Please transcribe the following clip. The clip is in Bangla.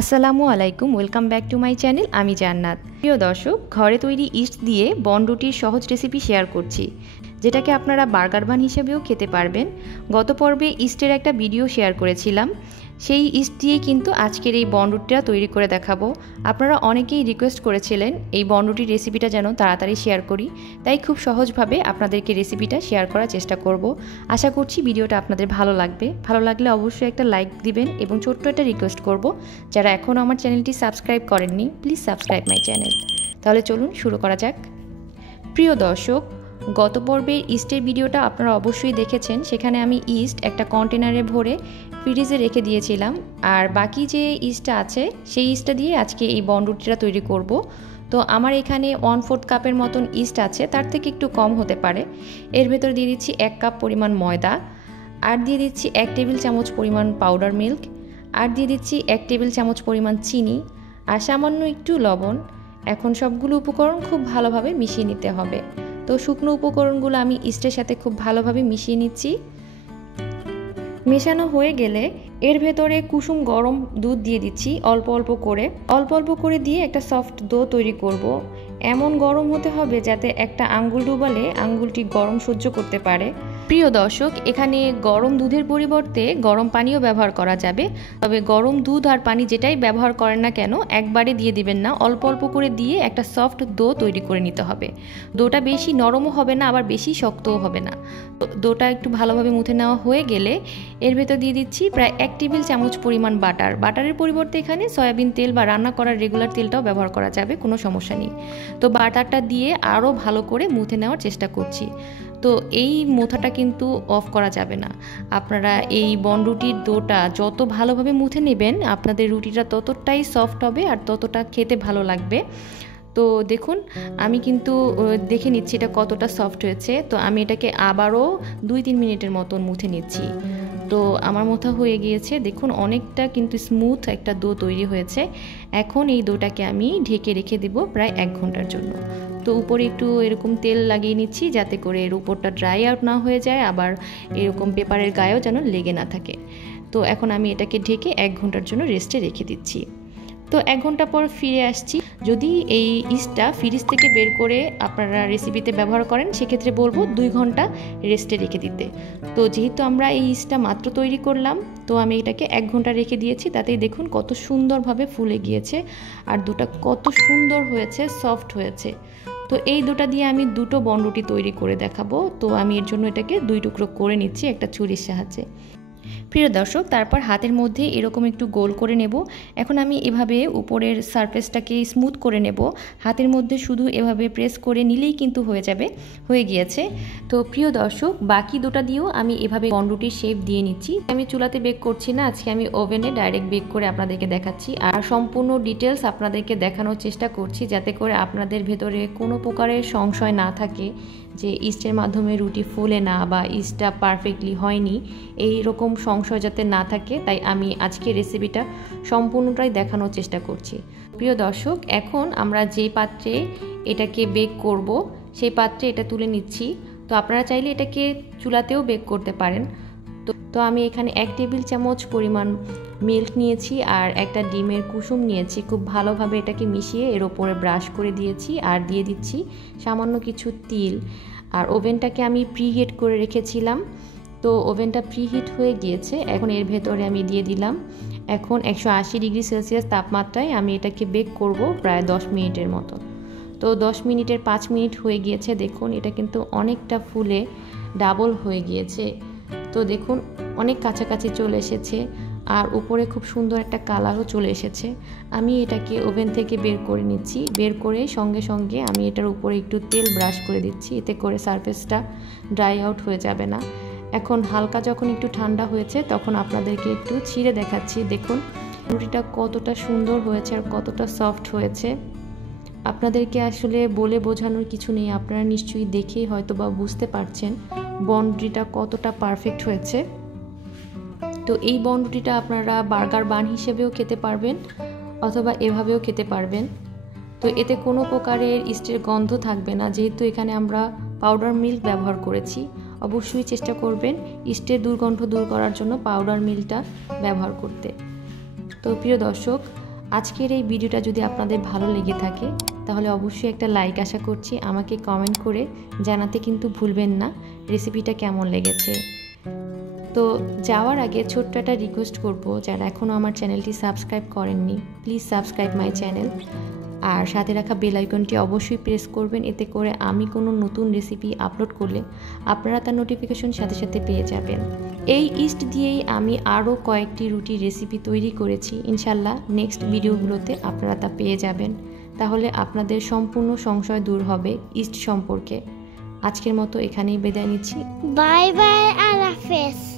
আসসালামু আলাইকুম, welcome back to my channel. আমি জান্নাত। প্রিয় দর্শক, ঘরে তৈরি ইস্ট দিয়ে বন রুটির সহজ রেসিপি শেয়ার করছি, যেটাকে আপনারা বার্গার বান হিসেবেও খেতে পারবেন। গত পর্বে ইস্টের একটা ভিডিও শেয়ার করেছিলাম, সেই ইস্ট দিয়েই কিন্তু আজকের এই বন রুটিটা তৈরি করে দেখাবো। আপনারা অনেকেই রিকোয়েস্ট করেছিলেন এই বন রুটির রেসিপিটা যেন তাড়াতাড়ি শেয়ার করি, তাই খুব সহজভাবে আপনাদেরকে রেসিপিটা শেয়ার করার চেষ্টা করব। আশা করছি ভিডিওটা আপনাদের ভালো লাগবে। ভালো লাগলে অবশ্যই একটা লাইক দিবেন এবং ছোট্ট একটা রিকোয়েস্ট করব, যারা এখনও আমার চ্যানেলটি সাবস্ক্রাইব করেননি, প্লিজ সাবস্ক্রাইব মাই চ্যানেল। তাহলে চলুন শুরু করা যাক। প্রিয় দর্শক, গত পর্বের ইস্টের ভিডিওটা আপনারা অবশ্যই দেখেছেন। সেখানে আমি ইস্ট একটা কন্টেনারে ভরে ফ্রিজে রেখে দিয়েছিলাম, আর বাকি যে ইস্টটা আছে সেই ইস্টটা দিয়ে আজকে এই বন রুটিটা তৈরি করব। তো আমার এখানে 1/4 কাপের মতন ইস্ট আছে, তার থেকে একটু কম হতে পারে। এর ভেতর দিয়ে দিচ্ছি 1 কাপ পরিমাণ ময়দা, আর দিয়ে দিচ্ছি 1 টেবিল চামচ পরিমাণ পাউডার মিল্ক, আর দিয়ে দিচ্ছি 1 টেবিল চামচ পরিমাণ চিনি, আর সামান্য একটু লবণ। এখন সবগুলো উপকরণ খুব ভালোভাবে মিশিয়ে নিতে হবে। তো শুকনো উপকরণগুলো আমি ইস্টের সাথে খুব ভালোভাবে মিশিয়ে নিচ্ছি। মেশানো হয়ে গেলে এর ভেতরে কুসুম গরম দুধ দিয়ে দিচ্ছি অল্প অল্প করে দিয়ে একটা সফট ডো তৈরি করব। এমন গরম হতে হবে যাতে একটা আঙ্গুল ডুবালে আঙ্গুলটি গরম সহ্য করতে পারে। প্রিয় দর্শক, এখানে গরম দুধের পরিবর্তে গরম পানিও ব্যবহার করা যাবে, তবে গরম দুধ আর পানি যেটাই ব্যবহার করেন না কেন একবারে দিয়ে দিবেন না, অল্প অল্প করে দিয়ে একটা সফট ডো তৈরি করে নিতে হবে। ডোটা বেশি নরমও হবে না, আবার বেশি শক্তও হবে না। ডোটা একটু ভালোভাবে মুথে নেওয়া হয়ে গেলে এর ভেতর দিয়ে দিচ্ছি প্রায় 1 টেবিল চামচ পরিমাণ বাটার। বাটারের পরিবর্তে এখানে সয়াবিন তেল বা রান্না করার রেগুলার তেলটাও ব্যবহার করা যাবে, কোনো সমস্যা নেই। তো বাটারটা দিয়ে আরও ভালো করে মুথে নেওয়ার চেষ্টা করছি। তো এই মোথাটা কিন্তু অফ করা যাবে না। আপনারা এই বন রুটির ডোটা যত ভালোভাবে মুথে নেবেন, আপনাদের রুটিটা ততটাই সফট হবে আর ততটা খেতে ভালো লাগবে। তো দেখুন, আমি কিন্তু দেখে নিচ্ছি এটা কতটা সফট হয়েছে। তো আমি এটাকে আবারও 2-3 মিনিটের মতন মুথে নিচ্ছি। তো আমার মোথা হয়ে গিয়েছে, দেখুন অনেকটা কিন্তু স্মুথ একটা ডো তৈরি হয়েছে। এখন এই ডোটাকে আমি ঢেকে রেখে দেব প্রায় 1 ঘন্টার জন্য। তো উপরে একটু এরকম তেল লাগিয়ে নিচ্ছি, যাতে করে এর উপরটা ড্রাই আউট না হয়ে যায়, আবার এরকম পেপারের গায়েও যেন লেগে না থাকে। তো এখন আমি এটাকে ঢেকে 1 ঘন্টার জন্য রেস্টে রেখে দিচ্ছি। তো 1 ঘন্টা পর ফিরে আসছি। যদি এই ইস্টটা ফ্রিজ থেকে বের করে আপনারা রেসিপিতে ব্যবহার করেন, সেক্ষেত্রে বলবো 2 ঘন্টা রেস্টে রেখে দিতে। তো যেহেতু আমরা এই ইস্টটা মাত্র তৈরি করলাম, তো আমি এটাকে 1 ঘন্টা রেখে দিয়েছি। তাতেই দেখুন কত সুন্দরভাবে ফুলে গিয়েছে, আর দুটা কত সুন্দর হয়েছে, সফট হয়েছে। তো এই দুটা দিয়ে আমি 2টো বন রুটি তৈরি করে দেখাবো। তো আমি এর জন্য এটাকে 2 টুকরো করে নিচ্ছি একটা ছুরির সাহায্যে। প্রিয় দর্শক, তারপর হাতের মধ্যে এরকম একটু গোল করে নেব। এখন আমি এভাবে উপরের সারফেসটাকে স্মুথ করে নেব। হাতের মধ্যে শুধু এভাবে প্রেস করে নিলেই কিন্তু হয়ে গিয়েছে। তো প্রিয় দর্শক, বাকি দুটা দিয়েও আমি এভাবে বন রুটির শেপ দিয়ে নিচ্ছি। আমি চুলাতে বেক করছি না, আজকে আমি ওভেনে ডাইরেক্ট বেক করে আপনাদেরকে দেখাচ্ছি, আর সম্পূর্ণ ডিটেলস আপনাদেরকে দেখানোর চেষ্টা করছি, যাতে করে আপনাদের ভেতরে কোনো প্রকারের সংশয় না থাকে যে ইস্টের মাধ্যমে রুটি ফুলে না বা ইস্টটা পারফেক্টলি হয়নি, এই রকম সংশয় যাতে না থাকে। তাই আমি আজকে রেসিপিটা সম্পূর্ণটাই দেখানোর চেষ্টা করছি। প্রিয় দর্শক, এখন আমরা যে পাত্রে এটাকে বেক করব সেই পাত্রে এটা তুলে নিচ্ছি। তো আপনারা চাইলে এটাকে চুলাতেও বেক করতে পারেন। তো আমি এখানে 1 টেবিল চামচ পরিমাণ মিল্ক নিয়েছি আর একটা ডিমের কুসুম নিয়েছি। খুব ভালোভাবে এটাকে মিশিয়ে এর ওপরে ব্রাশ করে দিয়েছি, আর দিয়ে দিচ্ছি সামান্য কিছু তিল। আর ওভেনটাকে আমি প্রিহিট করে রেখেছিলাম। তো ওভেনটা প্রিহিট হয়ে গিয়েছে। এখন এর ভেতরে আমি দিয়ে দিলাম। এখন 180 ডিগ্রি সেলসিয়াস তাপমাত্রায় আমি এটাকে বেক করব প্রায় 10 মিনিটের মতো। তো 10 মিনিটের 5 মিনিট হয়ে গিয়েছে। দেখুন এটা কিন্তু অনেকটা ফুলে ডাবল হয়ে গিয়েছে। তো দেখুন অনেক কাছাকাছি চলে এসেছে, আর উপরে খুব সুন্দর একটা কালারও চলে এসেছে। আমি এটাকে ওভেন থেকে বের করে নিচ্ছি। বের করে সঙ্গে সঙ্গে আমি এটার উপরে একটু তেল ব্রাশ করে দিচ্ছি, এতে করে সারফেসটা ড্রাই আউট হয়ে যাবে না। এখন হালকা যখন একটু ঠান্ডা হয়েছে, তখন আপনাদেরকে একটু ছিঁড়ে দেখাচ্ছি। দেখুন রুটিটা কতটা সুন্দর হয়েছে আর কতটা সফট হয়েছে। আপনাদেরকে আসলে বলে বোঝানোর কিছু নেই, আপনারা নিশ্চয়ই দেখেই হয়তো বা বুঝতে পারছেন বন রুটিটা কতটা পারফেক্ট হয়েছে। তো এই বন রুটিটা আপনারা বার্গার বান হিসেবেও খেতে পারবেন, অথবা এভাবেও খেতে পারবেন। তো এতে কোনো প্রকারের ইস্টের গন্ধ থাকবে না, যেহেতু এখানে আমরা পাউডার মিল্ক ব্যবহার করেছি। অবশ্যই চেষ্টা করবেন ইস্টের দুর্গন্ধ দূর করার জন্য পাউডার মিল্কটা ব্যবহার করতে। তো প্রিয় দর্শক, আজকের এই ভিডিওটা যদি আপনাদের ভালো লেগে থাকে তাহলে অবশ্যই একটা লাইক আশা করছি। আমাকে কমেন্ট করে জানাতে কিন্তু ভুলবেন না রেসিপিটা কেমন লেগেছে। তো যাওয়ার আগে ছোট্ট একটা রিকোয়েস্ট করব, যারা এখনও আমার চ্যানেলটি সাবস্ক্রাইব করেননি প্লিজ সাবস্ক্রাইব মাই চ্যানেল, আর সাথে রাখা বেল আইকনটি অবশ্যই প্রেস করবেন। এতে করে আমি কোনো নতুন রেসিপি আপলোড করলে আপনারা তার নোটিফিকেশন সাথে সাথে পেয়ে যাবেন। এই ইস্ট দিয়েই আমি আরও কয়েকটি রুটি রেসিপি তৈরি করেছি, ইনশাল্লাহ নেক্সট ভিডিওগুলোতে আপনারা তা পেয়ে যাবেন। তাহলে আপনাদের সম্পূর্ণ সংশয় দূর হবে ইস্ট সম্পর্কে। আজকের মতো এখানেই বিদায় নিচ্ছি। বাই বাই, আল্লাহ হাফেজ।